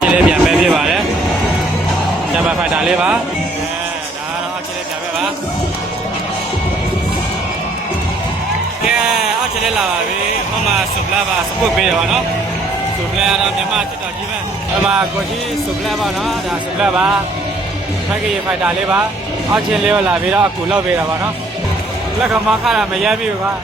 ဒီလေးပြန်ပဲဖြစ်ပါတယ်ဂျပန်ဖိုက်တာလေးပါအဲဒါကတော့အောက်ခြေလေးပြန်ပဲပါကဲအောက်ခြေလေးလာပါပြီဟိုမှာဆူပလာပါစပုတ်ပေးရပါတော့ဆူပလာတော့မြန်မာစစ်တော်ကြီးပဲဟိုမှာကိုကြီးဆူပလာပါနော်ဒါဆူပလာပါဖိုက်ကရီဖိုက်တာလေးပါအောက်ခြေလေးကိုလာပြီးတော့အကူလောက်ပေးတာပါနော်လက်ကမခါတာမရဲပြီကွာ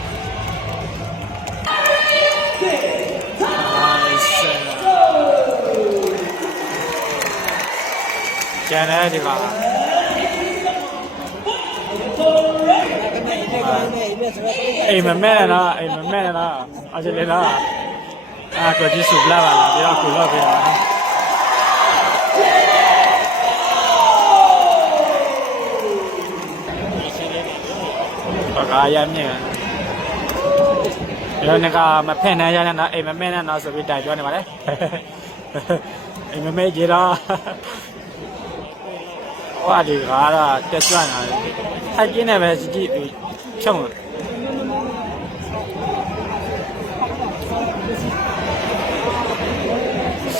แกนะดีกว่าไอ้มันแม่นะไอ้มันแม่นะอาจจะเลยนะอ่ากดที่สุดแล้วอะเดี๋ยวกูเล่าไปนะปากกายามเนี่ยแล้วนี่ก็มาแพ่นะยานะไอ้มัแม่นะนอนสวิตได้ด้วยนี่มาเลยไอ้มัแม่เจีรอ ဟွာဒီကားတော့တက်ကျွမ်းလာတယ်ထိုက်ကျင်းနေပဲကြည့်ကြည့်ပြီးဖြုံးတယ်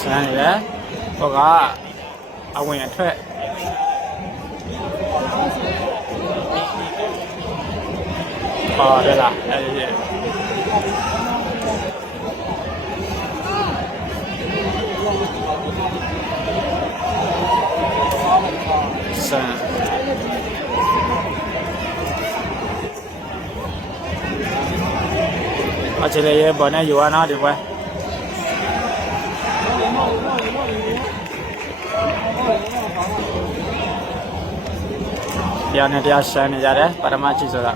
ဆန်းရယ်ဟိုကအဝင်အထွက်ဟောတယ်လားအဲဒီဆန်း အချေလေရဲ့ဘောနဲ့ယူရနာဒီကွယ်တရားနဲ့တရားရှမ်းနေကြတယ်ပရမချိဆိုတာ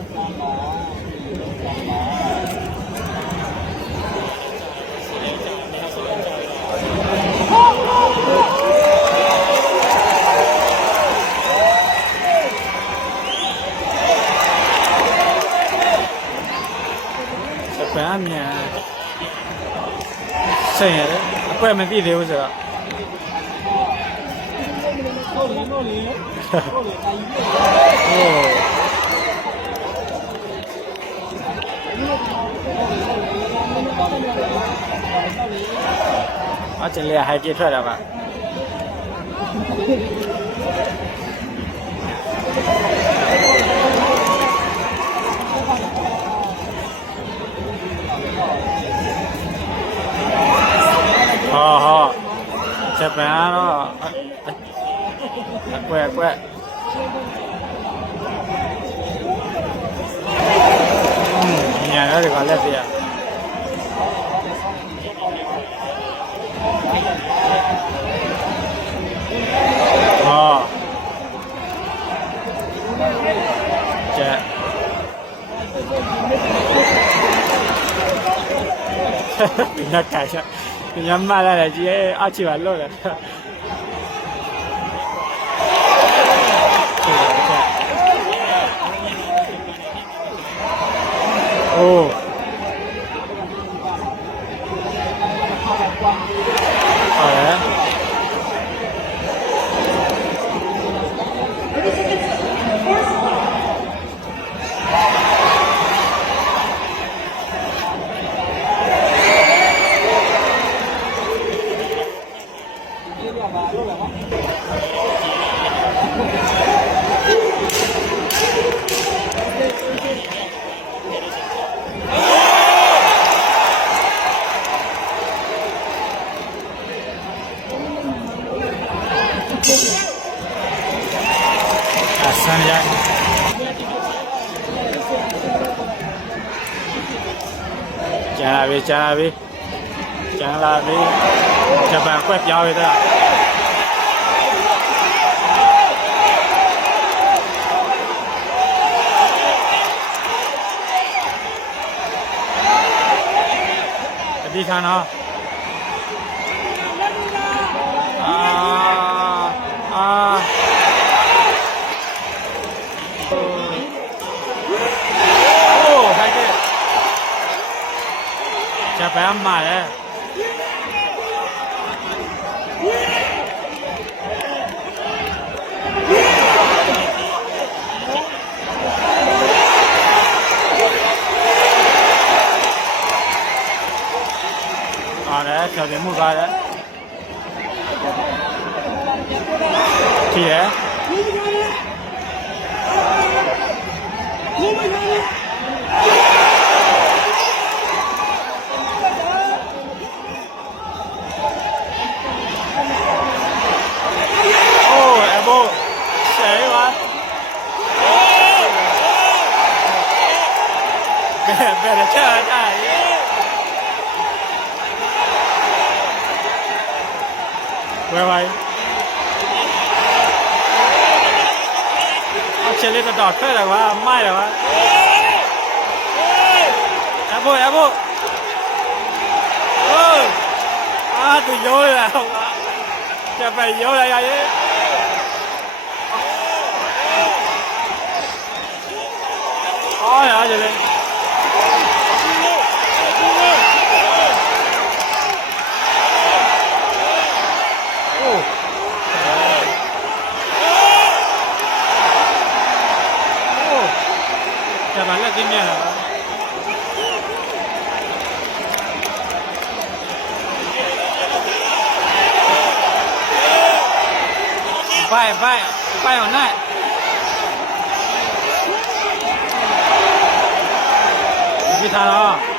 စပန်မြန်ဆင်ရတယ်အကွက်မသိသေးဘူးဆိုတော့โอ้အကျလေဟိုက်ပြထွက်တာပါဟောဟောဂျပန်ကတော့အ ha chép mẹ nó. Ờ, quẹt quẹt ừ, nhà nó thì có lẽ gì à ha chép nó cài sao ညမလာတယ်ကြီးရဲ့အချီပါလော့တယ်哦。Oh. ကျန်လာပြီကျန်လာပြီကျန်လာပြီဂျပန်ကွက်ပြောင်းရတဲ့အဒီခါနော် é Đấy, kéo đến một vai Que é? đấy better turn. Ah, yeah. Where are you? Actually, the dot fell. Wow, my wow. Abo, abo. Oh, ah, tôi vô rồi. Chà, phải vô rồi vậy. Ôi, hả, vậy. നല്ല ടീമാണ് vai vai vai or not 你去他了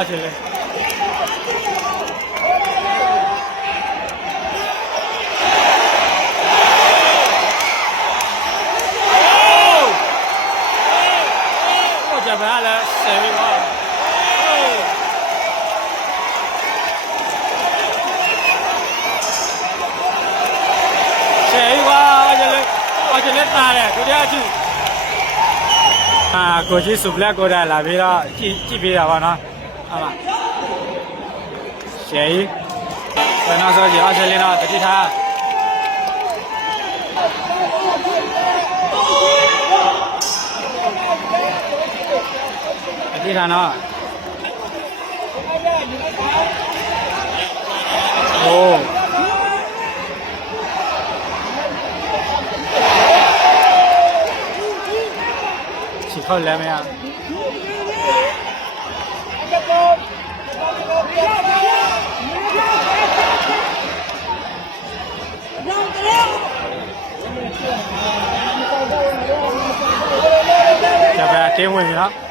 အားချင်လဲဂျပန်ကလည်းဆယ်ပြီးပါဆယ်ပြီးပါအားချင်လဲအားချင်လဲတားတယ်ဒုတိယအချီအာကိုကြီးစုဘလက်ကိုဒါလာပြီးတော့ကြည့်ကြည့်ပေးတာပါနော် 啊嘛。谢，快拿手机，二十零了，再去查。地了。哦。起跑了没有？因为 겠.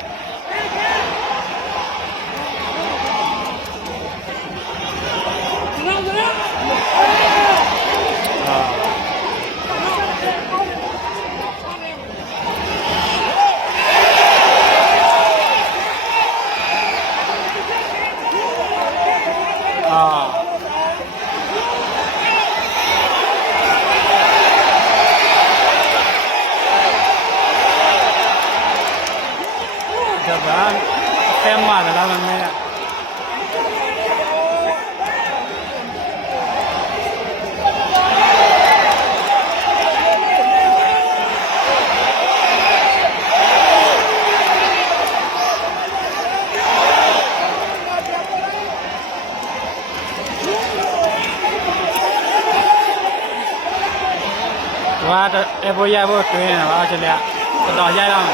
တက်ဖို့ရဖို့တွင်းရပါချက်လက်တော်တော်ရရအောင်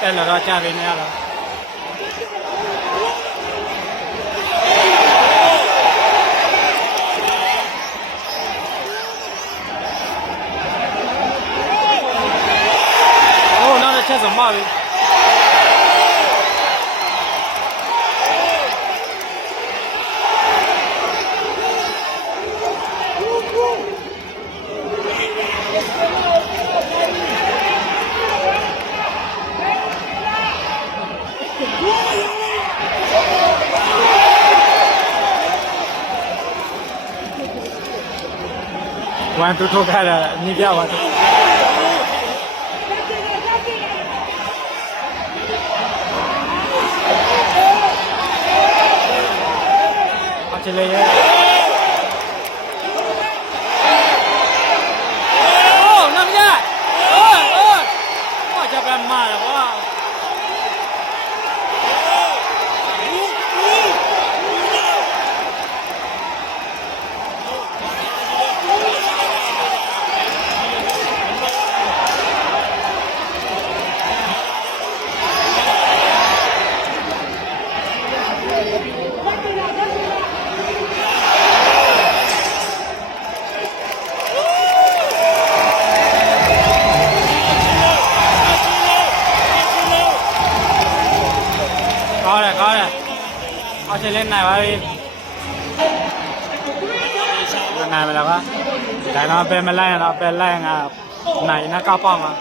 အဲ့လိုတော့ကြပြီနေရတော့ချက်စမပါ ဝမ်တူထုတ်ခါတာမြင်ပြပါတော့အချလေရဲ့ จะเล่นไหนวะพี่งไงไปแล้วก็แต่เราเป็นมาแรกเราเป็นแรกอะไหนนะก้าป้องอะ